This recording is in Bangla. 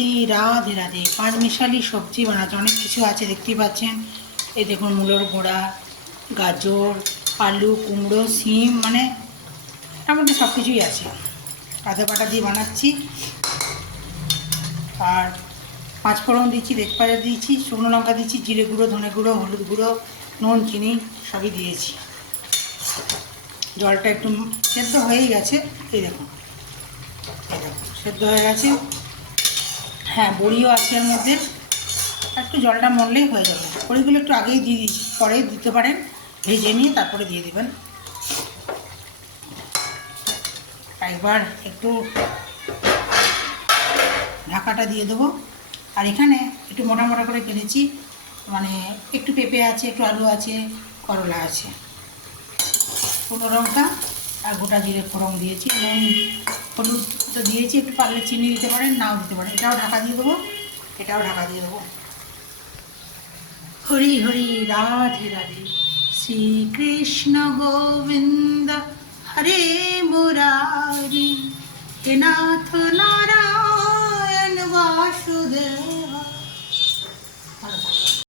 হরি রাধে রাধে। পাঁচমিশালি সবজি বানাচ্ছে, অনেক কিছু আছে দেখতেই পাচ্ছেন। এই দেখুন মূলোর গোড়া, গাজর, আলু, কুমড়ো, শিম, মানে মোটামুটি সব কিছুই আছে। আদা বাটা দিয়ে বানাচ্ছি। আর পাঁচফোড়ন দিচ্ছি, তেজপাতা দিয়েছি, শুকনো লঙ্কা দিচ্ছি, জিরে গুঁড়ো, ধনে গুঁড়ো, হলুদ গুঁড়ো, নুন, চিনি সবই দিয়েছি। জলটা একটু সেদ্ধ হয়েই গেছে, এই দেখুন সেদ্ধ হয়ে গেছে। হ্যাঁ, বড়িও আছে এর মধ্যে, একটু জলটা মরলেই হয়ে যাবে। বড়িগুলো একটু আগেই দিয়ে দিচ্ছি, পরে দিতে পারেন, ভেজে নিয়ে তারপরে দিয়ে দেবেন। একবার একটু ঢাকাটা দিয়ে দেবো। আর এখানে একটু মোটা মোটা করে কেটেছি, মানে একটু পেঁপে আছে, একটু আলু আছে, করলা আছে, শুকনো লঙ্কা আর গোটা জিরে ফোড়ন দিয়েছি, নুন হলুদ তো দিয়েছি, একটু পারলে চিনি দিতে পারেন, নাও দিতে পারেন। এটাও ঢাকা দিয়ে দেবো, এটাও ঢাকা দিয়ে দেবো। হরি হরি রাধে রাধে। শ্রীকৃষ্ণ গোবিন্দ হরে মুরারি, হে নাথ